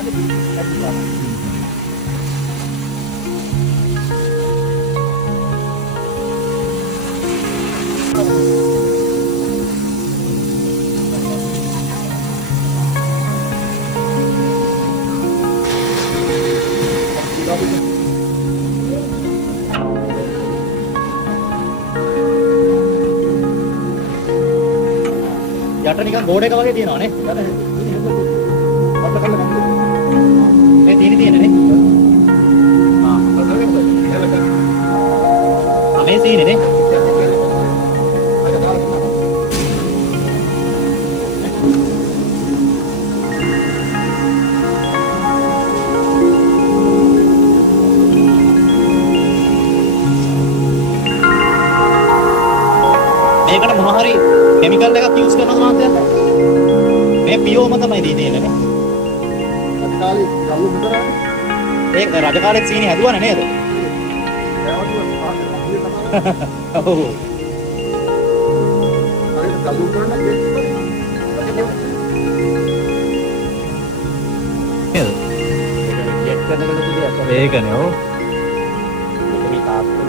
යට නිකන් බෝඩ් එක වගේ තියෙනවා නේ. මේ තියෙන්නේ නේ. මේ තියෙන්නේ නේ. මේකට මොන හරි කෙමිකල් එකක් යූස් කරනවද මහත්තයා? මේ පියෝම තමයි දී තියෙන්නේ නේ. රජකාලේ ගල්ලු විතරයි. ඒක රජ කාලෙත් සීනි හැදුවනේ නේද? ඔව්. අර ගල්ලු කරන ඒකනේ ඔව්. මේ තාත්තනේ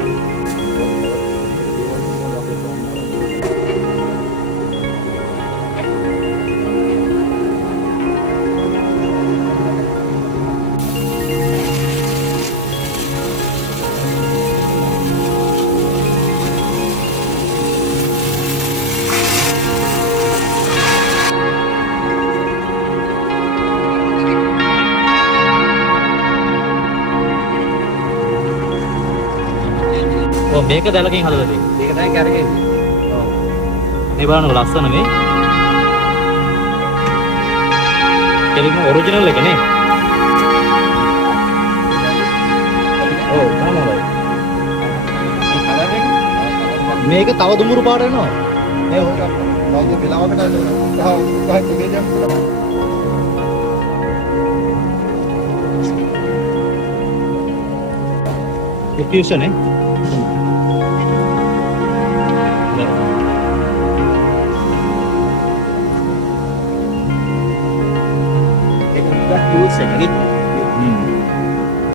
මේක දැලකින් හදලා තියෙන්නේ. මේක තමයි කැරගෙන්නේ. ඔව්. මේ බලන්න ලස්සන මේ. කෙලින්ම ඔරිජිනල් එක නේ. ඔව් තමයි. මේක තව දුමුරු පාට වෙනවා. මේ හොක තව වෙලාවකට diffusion eh. Tools